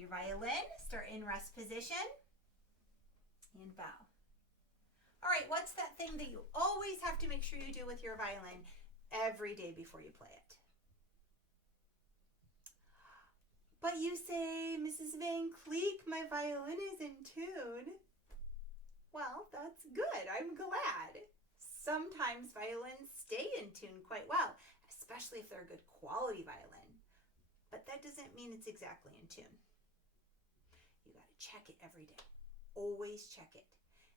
your violin, start in rest position, and bow. All right, what's that thing that you always have to make sure you do with your violin every day before you play it? But you say, Mrs. Van Cleek, my violin is in tune. Well, that's good. I'm glad. Sometimes violins stay in tune quite well, especially if they're a good quality violin. But that doesn't mean it's exactly in tune. You got to check it every day. Always check it.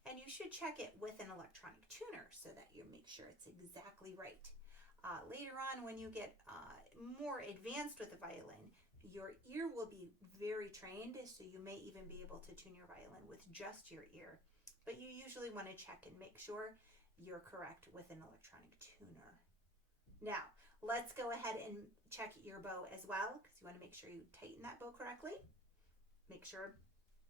And you should check it with an electronic tuner so that you make sure it's exactly right. Later on, when you get more advanced with the violin, your ear will be very trained, so you may even be able to tune your violin with just your ear. But you usually want to check and make sure you're correct with an electronic tuner. Now, let's go ahead and check your bow as well, because you want to make sure you tighten that bow correctly. Make sure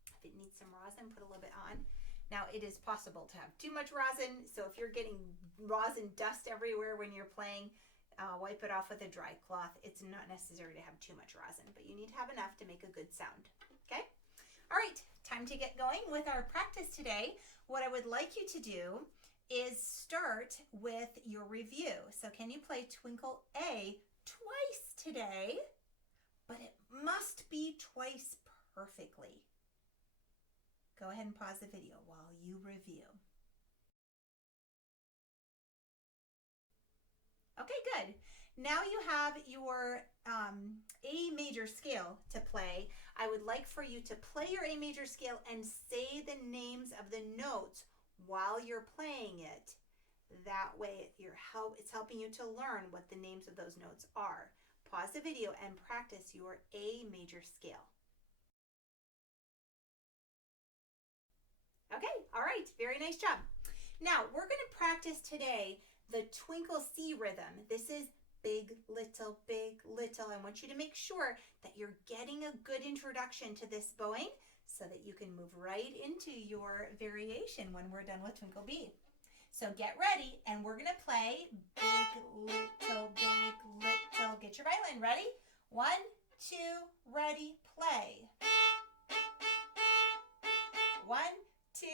if it needs some rosin, put a little bit on. Now, it is possible to have too much rosin, so if you're getting rosin dust everywhere when you're playing, wipe it off with a dry cloth. It's not necessary to have too much rosin, but you need to have enough to make a good sound. Okay? All right, time to get going with our practice today. What I would like you to do is start with your review. So can you play Twinkle A twice today? But it must be twice perfectly. Go ahead and pause the video while you review. Okay, good. Now you have your A major scale to play. I would like for you to play your A major scale and say the names of the notes while you're playing it. That way it's helping you to learn what the names of those notes are. Pause the video and practice your A major scale. Okay, all right, very nice job. Now we're going to practice today the Twinkle C rhythm. This is big, little, big, little. I want you to make sure that you're getting a good introduction to this bowing so that you can move right into your variation when we're done with Twinkle B. So get ready, and we're going to play big, little, big, little. Get your violin ready. 1, 2, ready, play. 1, 2,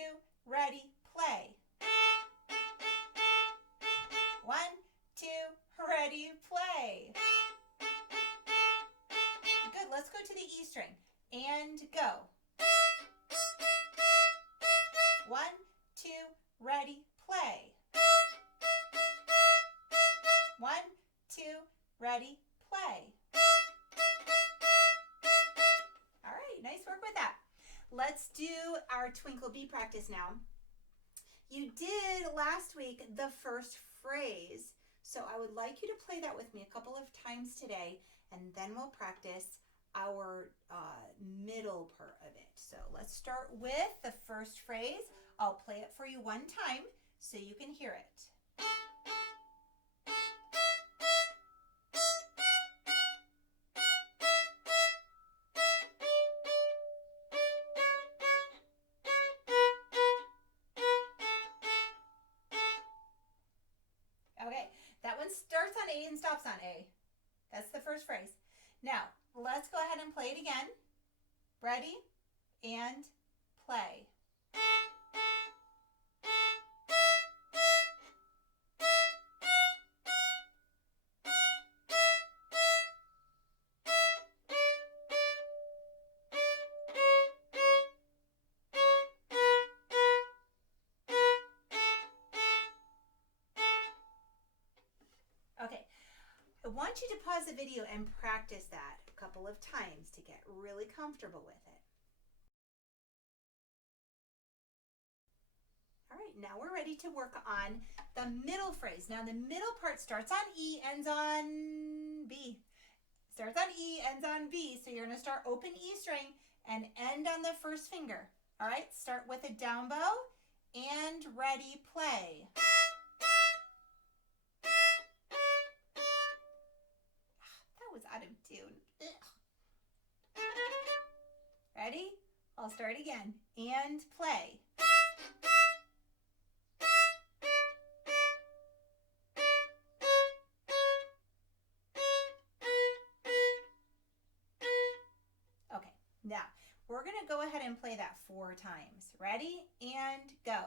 ready, play. 1, 2, ready, play. Good, let's go to the E string and go. 1, 2, ready, play. 1, 2, ready, play. All right, nice work with that. Let's do our Twinkle B practice now. You did last week the first phrase, so I would like you to play that with me a couple of times today, and then we'll practice our middle part of it. So let's start with the first phrase. I'll play it for you one time so you can hear it. Okay, that one starts on A and stops on A. That's the first phrase. Now, let's go ahead and play it again. Ready? And play. Okay, I want you to pause the video and practice that a couple of times to get really comfortable with it. All right, now we're ready to work on the middle phrase. Now the middle part starts on E, ends on B. Starts on E, ends on B. So you're going to start open E string and end on the first finger. All right, start with a down bow and ready, play. That was out of tune. Ready? I'll start again. And play. Okay, now going to go ahead and play that 4 times. Ready? And go.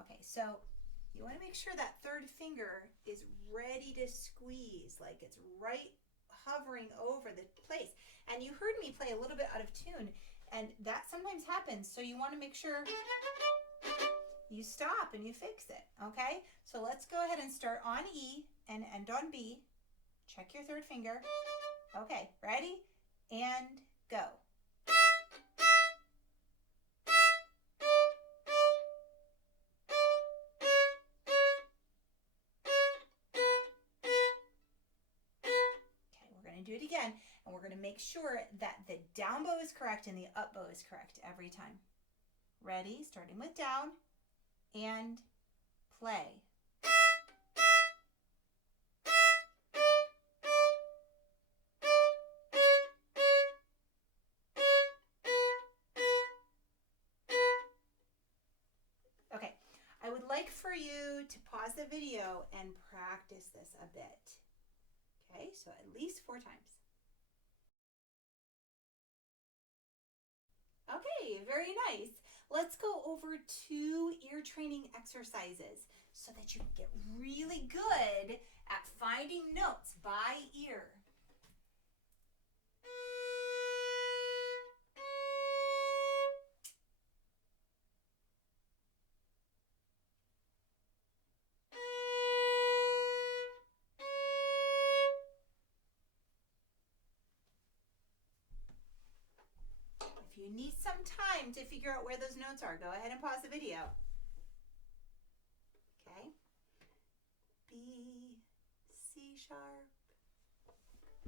Okay, so you want to make sure that third finger is ready to squeeze, like it's right hovering over the place. And you heard me play a little bit out of tune, and that sometimes happens, so you want to make sure you stop and you fix it, okay? So let's go ahead and start on E and end on B. Check your third finger. Okay, ready? And go. Do it again, and we're going to make sure that the down bow is correct and the up bow is correct every time. Ready? Starting with down and play. Okay, I would like for you to pause the video and practice this a bit. Okay, so at least 4 times. Okay, very nice. Let's go over 2 ear training exercises so that you get really good at finding notes by ear. If you need some time to figure out where those notes are, go ahead and pause the video. Okay. B, C sharp.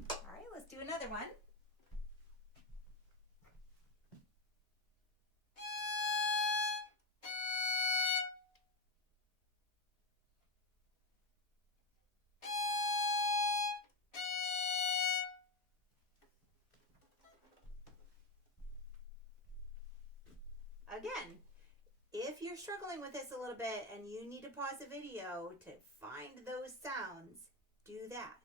All right, let's do another one. Again, if you're struggling with this a little bit and you need to pause the video to find those sounds, do that.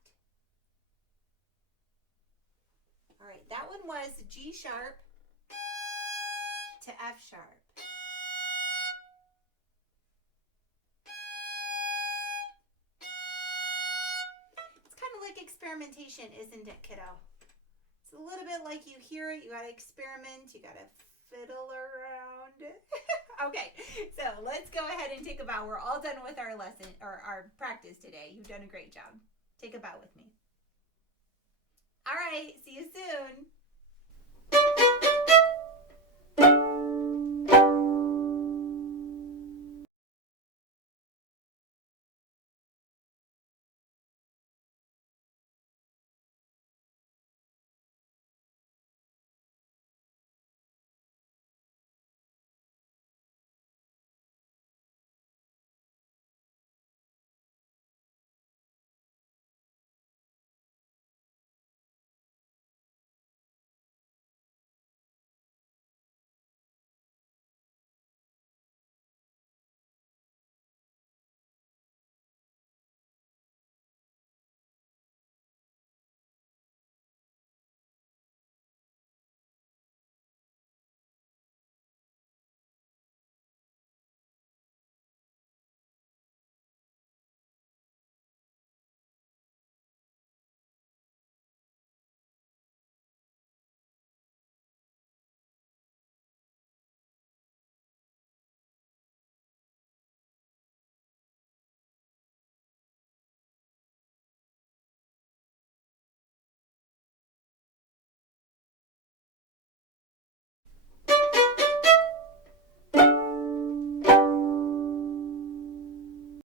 All right, that one was G sharp to F sharp. It's kind of like experimentation, isn't it, kiddo? It's a little bit like you hear it, you gotta experiment, you gotta fiddle around. Okay, so let's go ahead and take a bow. We're all done with our lesson or our practice today. You've done a great job. Take a bow with me. All right, see you soon.